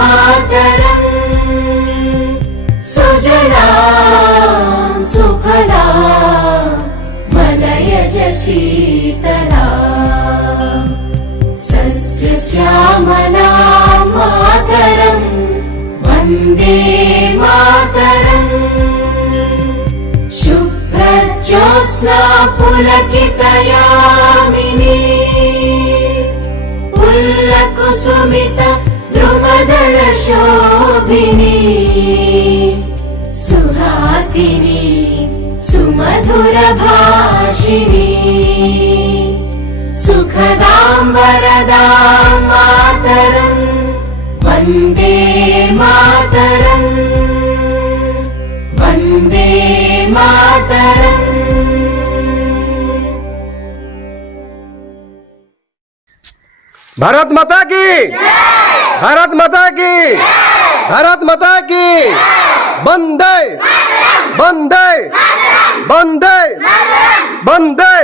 मातरम् सुजला सुफला मलयज शीतला सस्यश्यामला मातरम् वन्दे मातरम् शुभ्रज्योत्स्ना पुलकितयामिनी पुल्लकुसुमित द्रुमदल शोभिनी सुहासिनी सुमधुर भाषिणी सुखदां वरदां मातरम् वन्दे मातरम् वन्दे मातरम्। भारत माता की, भारत माता की, भारत माता की। वंदे वंदे वंदे वंदे।